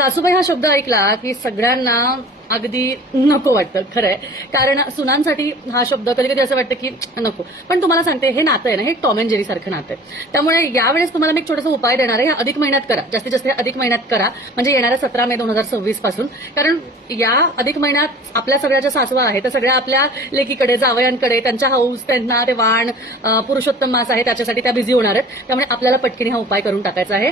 सासूबाई हा शब्द ऐकला की सगळ्यांना अगदी नको वाटतं. खरंय, कारण सुनांसाठी हा शब्द कधी कधी असं वाटतं की नको. पण तुम्हाला सांगते, हे नातं आहे ना, हे टॉम अँड जेरी सारखं नातं आहे. त्यामुळे यावेळेस तुम्हाला मी एक छोटासा उपाय देणार आहे. अधिक महिन्यात करा, जास्तीत जास्त अधिक महिन्यात करा, म्हणजे येणाऱ्या 17 मे 2026 पासून. कारण या अधिक महिन्यात आपल्या सगळ्या ज्या सासवा आहेत त्या सगळ्या आपल्या लेकीकडे, जावयांकडे, त्यांच्या हाऊस, त्यांना ते वाण, पुरुषोत्तम मास आहे त्याच्यासाठी त्या बिझी होणार आहेत. त्यामुळे आपल्याला पटकीने हा उपाय करून टाकायचा आहे.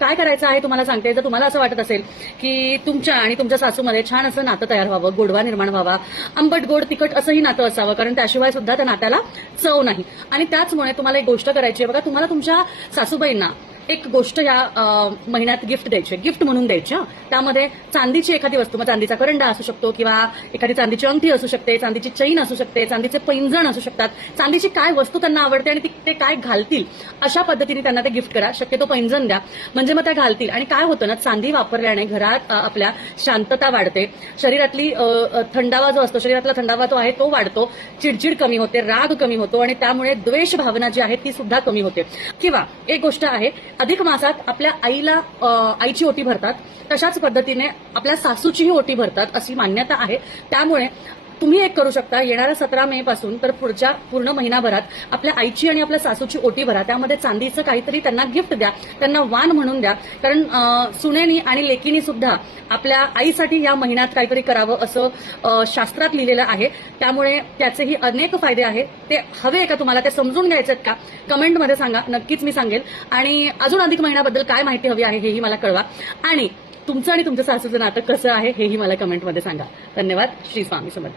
काय करायचं आहे तुम्हाला सांगते. जर तुम्हाला असं वाटत असेल की तुमच्या आणि तुमच्या सासूमध्ये छान असं नातं तयार व्हावं, गोडवा निर्माण व्हावा, आंबट गोड तिखट असंही नातं असावं, कारण त्याशिवाय सुद्धा त्या नात्याला चव नाही. आणि त्याचमुळे तुम्हाला एक गोष्ट करायची आहे बघा. तुम्हाला तुमच्या सासूबाईंना एक गोष्ट या महिन्यात गिफ्ट द्यायची, गिफ्ट म्हणून द्यायची. त्यामध्ये चांदीची एखादी वस्तू, मग चांदीचा करंडा असू शकतो, किंवा एखादी चांदीची अंगठी असू शकते, चांदीची चैन असू शकते, चांदीचे पैंजण असू शकतात. चांदीची काय वस्तू त्यांना आवडते आणि ते काय घालतील अशा पद्धतीने त्यांना ते गिफ्ट करा. शक्यतो पैंजण द्या, म्हणजे मग त्या घालतील. आणि काय होतं ना, चांदी वापरल्याने घरात आपल्या शांतता वाढते, शरीरातली थंडावा जो असतो, शरीरातला थंडावा जो आहे तो वाढतो, चिडचिड कमी होते, राग कमी होतो, आणि त्यामुळे द्वेष भावना जी आहे ती सुद्धा कमी होते. किंवा एक गोष्ट आहे, अधिक मासात आपल्या आईची ओटी भरतात, तशाच पद्धतीने आपल्या सासूचीही ओटी भरतात अशी मान्यता आहे. त्यामुळे तुम्ही एक करू शकता, येणाऱ्या 17 मे पासून तर पुढच्या पूर्ण महिनाभरात आपल्या आईची आणि आपल्या सासूची ओटी भरा. त्यामध्ये चांदीचं काहीतरी त्यांना गिफ्ट द्या, त्यांना वाण म्हणून द्या. कारण सुनेनी आणि लेकीनी सुद्धा आपल्या आईसाठी या महिन्यात काहीतरी करावं असं शास्त्रात लिहिलेलं आहे. त्यामुळे त्याचेही अनेक फायदे आहेत. ते हवे का तुम्हाला, ते समजून घ्यायचे का, कमेंटमध्ये सांगा, नक्कीच मी सांगेल. आणि अजून अधिक महिन्याबद्दल काय माहिती हवी आहे हेही मला कळवा. आणि तुमचं आणि तुमच्या सासूचं नातं कसं आहे हेही मला कमेंटमध्ये सांगा. धन्यवाद. श्री स्वामी समर्थ.